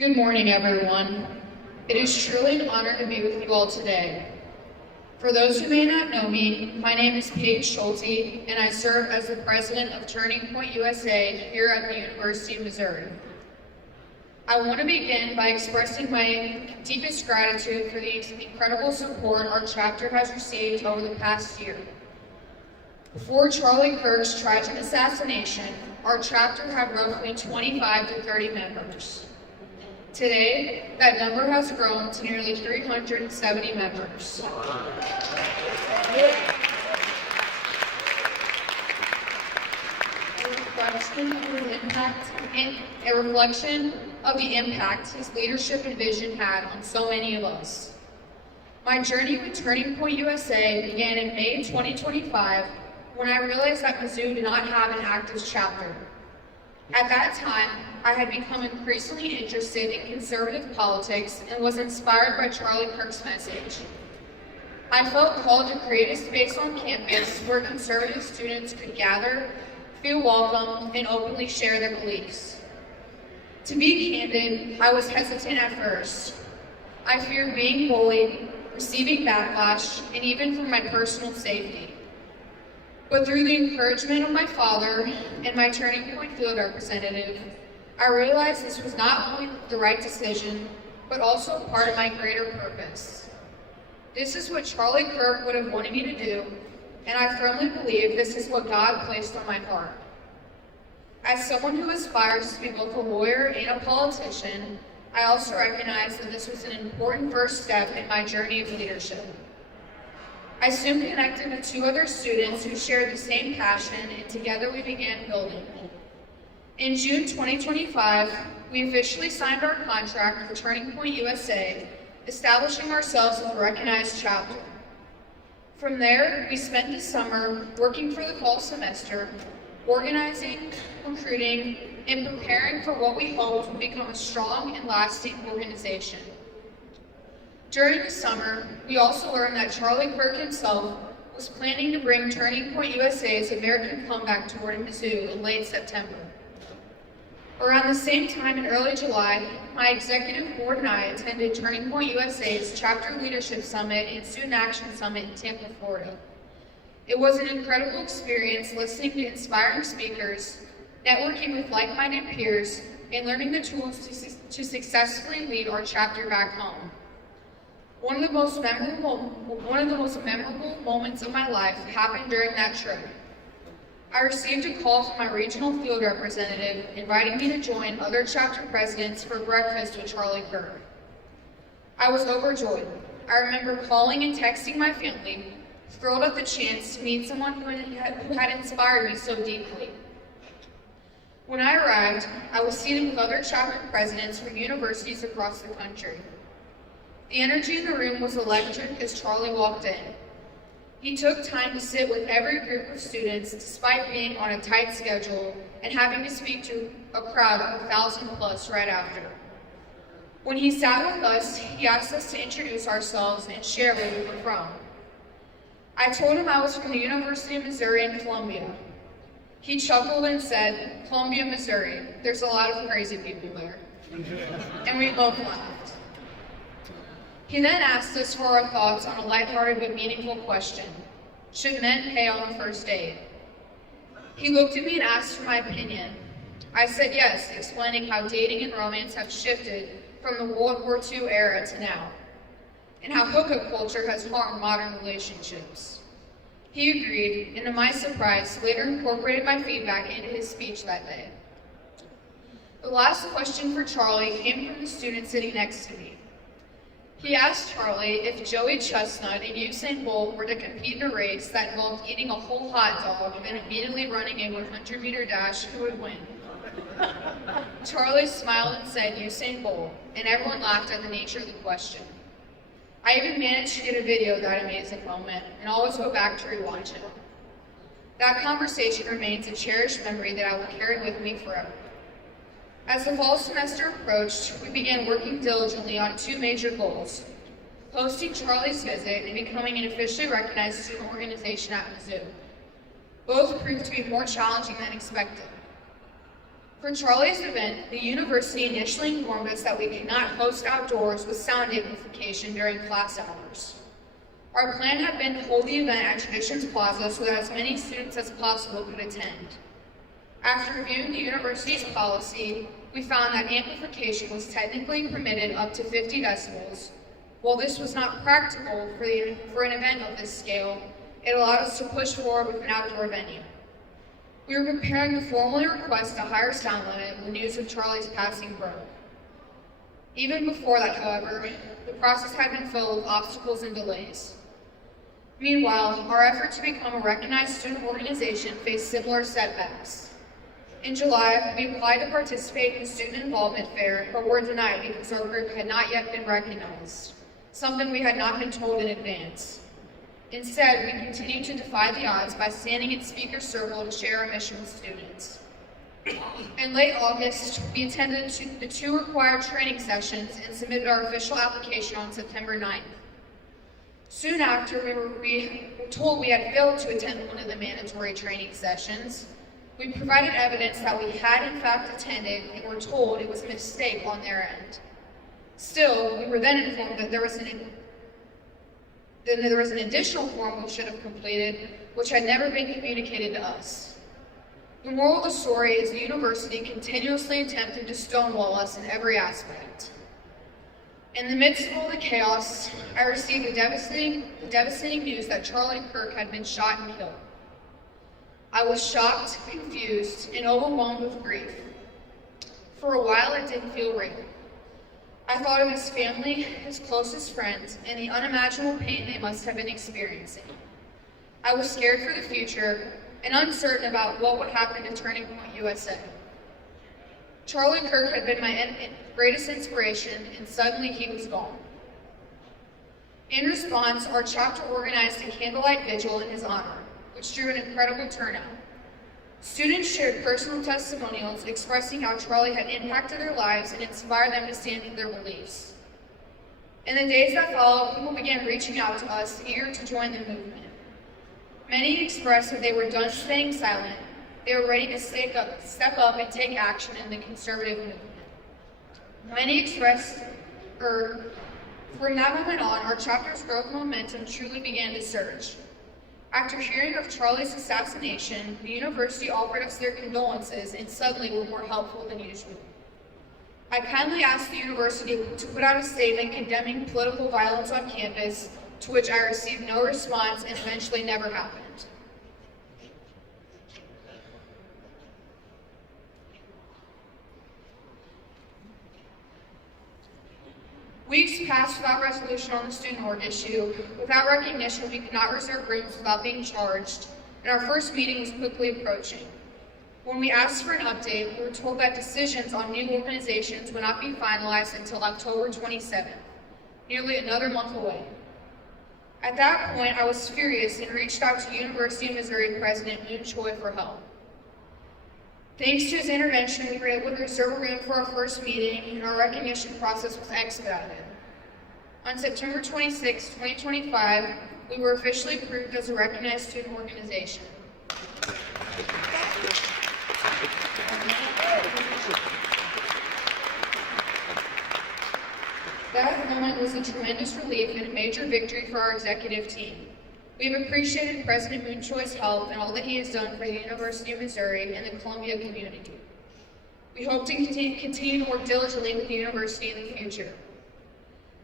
Good morning, everyone. It is truly an honor to be with you all today. For those who may not know me, my name is Paige Schulte, and I serve as the president of Turning Point USA here at the University of Missouri. I want to begin by expressing my deepest gratitude for the incredible support our chapter has received over the past year. Before Charlie Kirk's tragic assassination, our chapter had roughly 25 to 30 members. Today, that number has grown to nearly 370 members. A reflection of the impact his leadership and vision had on so many of us. My journey with Turning Point USA began in May 2025 when I realized that MIZZOU did not have an active chapter. At that time, I had become increasingly interested in conservative politics and was inspired by Charlie Kirk's message. I felt called to create a space on campus where conservative students could gather, feel welcome, and openly share their beliefs. To be candid, I was hesitant at first. I feared being bullied, receiving backlash, and even for my personal safety. But through the encouragement of my father and my Turning Point field representative, I realized this was not only the right decision, but also part of my greater purpose. This is what Charlie Kirk would have wanted me to do, and I firmly believe this is what God placed on my heart. As someone who aspires to be both a lawyer and a politician, I also recognize that this was an important first step in my journey of leadership. I soon connected with two other students who shared the same passion, and together we began building. In June 2025, we officially signed our contract for Turning Point USA, establishing ourselves as a recognized chapter. From there, we spent the summer working for the fall semester, organizing, recruiting, and preparing for what we hoped would become a strong and lasting organization. During the summer, we also learned that Charlie Kirk himself was planning to bring Turning Point USA's American comeback tour to MIZZOU in late September. Around the same time in early July, my executive board and I attended Turning Point USA's Chapter Leadership Summit and Student Action Summit in Tampa, Florida. It was an incredible experience listening to inspiring speakers, networking with like-minded peers, and learning the tools to successfully lead our chapter back home. One of the most memorable moments of my life happened during that trip. I received a call from my regional field representative inviting me to join other chapter presidents for breakfast with Charlie Kirk. I was overjoyed. I remember calling and texting my family, thrilled at the chance to meet someone who had inspired me so deeply. When I arrived, I was seated with other chapter presidents from universities across the country. The energy in the room was electric as Charlie walked in. He took time to sit with every group of students despite being on a tight schedule and having to speak to a crowd of 1,000 plus right after. When he sat with us, he asked us to introduce ourselves and share where we were from. I told him I was from the University of Missouri in Columbia. He chuckled and said, "Columbia, Missouri, there's a lot of crazy people there." And we both laughed. He then asked us for our thoughts on a lighthearted but meaningful question: should men pay on a first date? He looked at me and asked for my opinion. I said yes, explaining how dating and romance have shifted from the World War II era to now, and how hookup culture has harmed modern relationships. He agreed, and to my surprise, later incorporated my feedback into his speech that day. The last question for Charlie came from the student sitting next to me. He asked Charlie if Joey Chestnut and Usain Bolt were to compete in a race that involved eating a whole hot dog and immediately running a 100-meter dash, who would win? Charlie smiled and said Usain Bolt, and everyone laughed at the nature of the question. I even managed to get a video of that amazing moment, and always go back to rewatch it. That conversation remains a cherished memory that I will carry with me forever. As the fall semester approached, we began working diligently on two major goals: hosting Charlie's visit and becoming an officially recognized student organization at MIZZOU. Both proved to be more challenging than expected. For Charlie's event, the university initially informed us that we could not host outdoors with sound amplification during class hours. Our plan had been to hold the event at Traditions Plaza so that as many students as possible could attend. After reviewing the university's policy, we found that amplification was technically permitted up to 50 decibels. While this was not practical for an event of this scale, it allowed us to push forward with an outdoor venue. We were preparing to formally request a higher sound limit when news of Charlie's passing broke. Even before that, however, the process had been filled with obstacles and delays. Meanwhile, our effort to become a recognized student organization faced similar setbacks. In July, we applied to participate in the Student Involvement Fair, but were denied because our group had not yet been recognized, something we had not been told in advance. Instead, we continued to defy the odds by standing in speaker circle to share our mission with students. In late August, we attended the 2 required training sessions and submitted our official application on September 9th. Soon after, we were told we had failed to attend one of the mandatory training sessions. We provided evidence that we had in fact attended and were told it was a mistake on their end. Still, we were then informed that there was an additional form we should have completed, which had never been communicated to us. The moral of the story is the university continuously attempted to stonewall us in every aspect. In the midst of all the chaos, I received the devastating news that Charlie Kirk had been shot and killed. I was shocked, confused, and overwhelmed with grief. For a while, it didn't feel real. I thought of his family, his closest friends, and the unimaginable pain they must have been experiencing. I was scared for the future and uncertain about what would happen to Turning Point USA. Charlie Kirk had been my greatest inspiration, and suddenly he was gone. In response, our chapter organized a candlelight vigil in his honor, which drew an incredible turnout. Students shared personal testimonials expressing how Charlie had impacted their lives and inspired them to stand for their beliefs. In the days that followed, people began reaching out to us, eager to join the movement. Many expressed that they were done staying silent. They were ready to step up and take action in the conservative movement. Many expressed, from that moment on, our chapter's growth momentum truly began to surge. After hearing of Charlie's assassination, the university offered us their condolences and suddenly were more helpful than usual. I kindly asked the university to put out a statement condemning political violence on campus, to which I received no response and eventually never happened. Weeks passed without resolution on the student org issue. Without recognition, we could not reserve rooms without being charged, and our first meeting was quickly approaching. When we asked for an update, we were told that decisions on new organizations would not be finalized until October 27th, nearly another month away. At that point, I was furious and reached out to University of Missouri President Moon Choi for help. Thanks to his intervention, we were able to reserve a room for our first meeting, and our recognition process was expedited. On September 26, 2025, we were officially approved as a recognized student organization. That moment was a tremendous relief and a major victory for our executive team. We have appreciated President Moon Choi's help and all that he has done for the University of Missouri and the Columbia community. We hope to continue to work diligently with the university in the future.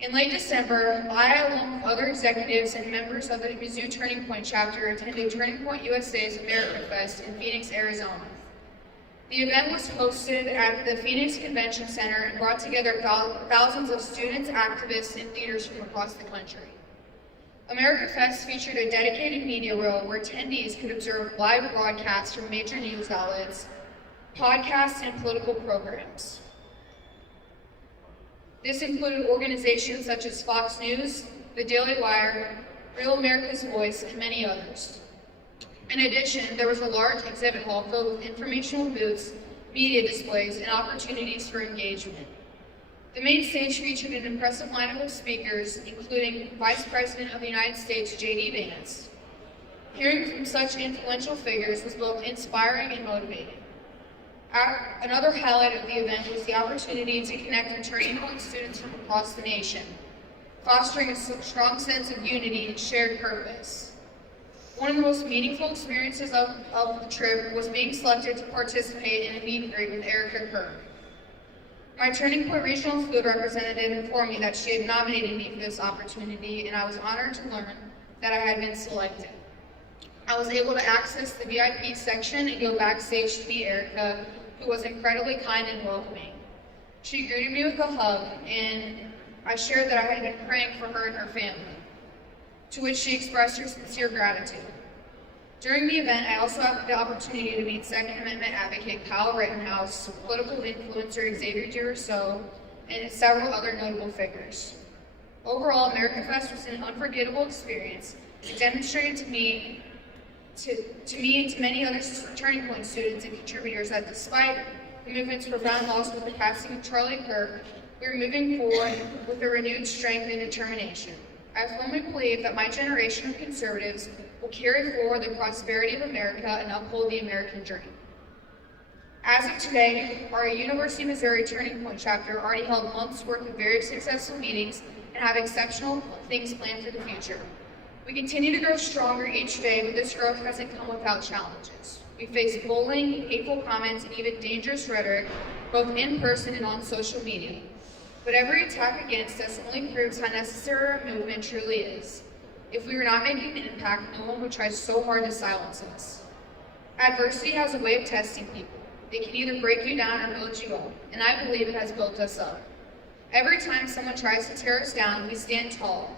In late December, I, along with other executives and members of the MIZZOU Turning Point chapter, attended Turning Point USA's America Fest in Phoenix, Arizona. The event was hosted at the Phoenix Convention Center and brought together thousands of students, activists, and leaders from across the country. America Fest featured a dedicated media row where attendees could observe live broadcasts from major news outlets, podcasts, and political programs. This included organizations such as Fox News, The Daily Wire, Real America's Voice, and many others. In addition, there was a large exhibit hall filled with informational booths, media displays, and opportunities for engagement. The main stage featured an impressive lineup of speakers, including Vice President of the United States, J.D. Vance. Hearing from such influential figures was both inspiring and motivating. Another highlight of the event was the opportunity to connect returning point students from across the nation, fostering a strong sense of unity and shared purpose. One of the most meaningful experiences of the trip was being selected to participate in a meet and greet with Erica Kirk. My Turning Point Regional Food Representative informed me that she had nominated me for this opportunity, and I was honored to learn that I had been selected. I was able to access the VIP section and go backstage to meet Erica, who was incredibly kind and welcoming. She greeted me with a hug, and I shared that I had been praying for her and her family, to which she expressed her sincere gratitude. During the event, I also had the opportunity to meet Second Amendment advocate Kyle Rittenhouse, political influencer Xavier DeRousseau, and several other notable figures. Overall, America Fest was an unforgettable experience. It demonstrated to me and to many other Turning Point students and contributors that despite the movement's profound loss with the passing of Charlie Kirk, we are moving forward with a renewed strength and determination. I firmly believe that my generation of conservatives will carry forward the prosperity of America and uphold the American dream. As of today, our University of Missouri Turning Point chapter already held months' worth of very successful meetings and have exceptional things planned for the future. We continue to grow stronger each day, but this growth hasn't come without challenges. We face bullying, hateful comments, and even dangerous rhetoric, both in person and on social media. But every attack against us only proves how necessary our movement truly is. If we were not making an impact, no one would try so hard to silence us. Adversity has a way of testing people. It can either break you down or build you up, and I believe it has built us up. Every time someone tries to tear us down, we stand tall.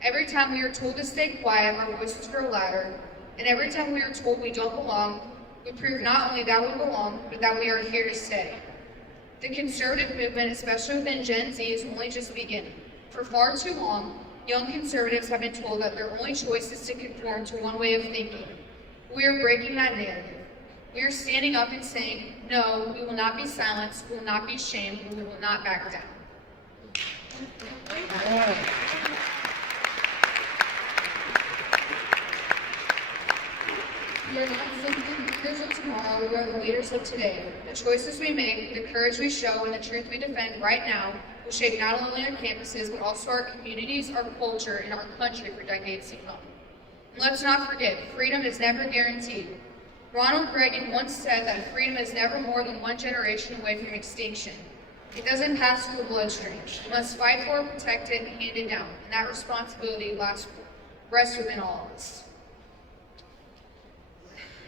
Every time we are told to stay quiet, our voices grow louder. And every time we are told we don't belong, we prove not only that we belong, but that we are here to stay. The conservative movement, especially within Gen Z, is only just beginning. For far too long, young conservatives have been told that their only choice is to conform to one way of thinking. We are breaking that narrative. We are standing up and saying, no, we will not be silenced, we will not be shamed, and we will not back down. We are not simply leaders of tomorrow, we are the leaders of today. The choices we make, the courage we show, and the truth we defend right now will shape not only our campuses, but also our communities, our culture, and our country for decades to come. And let's not forget, freedom is never guaranteed. Ronald Reagan once said that freedom is never more than one generation away from extinction. It doesn't pass through the bloodstream. We must fight for it, protect it, and hand it down. And that responsibility rests within all of us.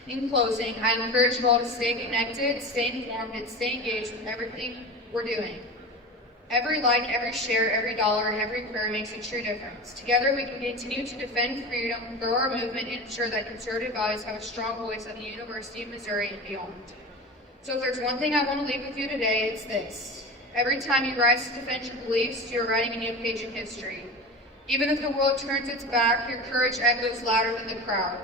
In closing, I encourage you all to stay connected, stay informed, and stay engaged with everything we're doing. Every like, every share, every dollar, and every prayer makes a true difference. Together, we can continue to defend freedom, grow our movement, and ensure that conservative values have a strong voice at the University of Missouri and beyond. So if there's one thing I want to leave with you today, it's this. Every time you rise to defend your beliefs, you're writing a new page in history. Even if the world turns its back, your courage echoes louder than the crowd.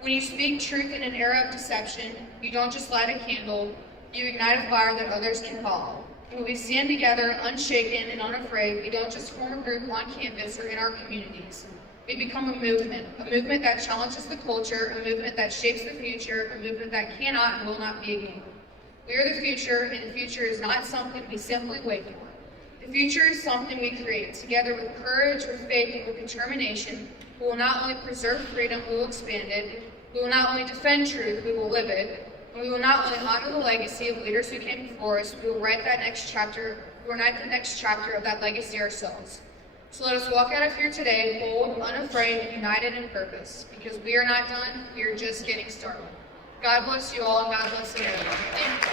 When you speak truth in an era of deception, you don't just light a candle, you ignite a fire that others can follow. When we stand together, unshaken and unafraid, we don't just form a group on campus or in our communities. We become a movement that challenges the culture, a movement that shapes the future, a movement that cannot and will not be ignored. We are the future, and the future is not something we simply wait for. The future is something we create. Together with courage, with faith, and with determination, we will not only preserve freedom, we will expand it. We will not only defend truth, we will live it. And we will not only honor the legacy of leaders who came before us, we will write the next chapter of that legacy ourselves. So let us walk out of here today bold, unafraid, and united in purpose, because we are not done, we are just getting started. God bless you all, and God bless America. Thank you.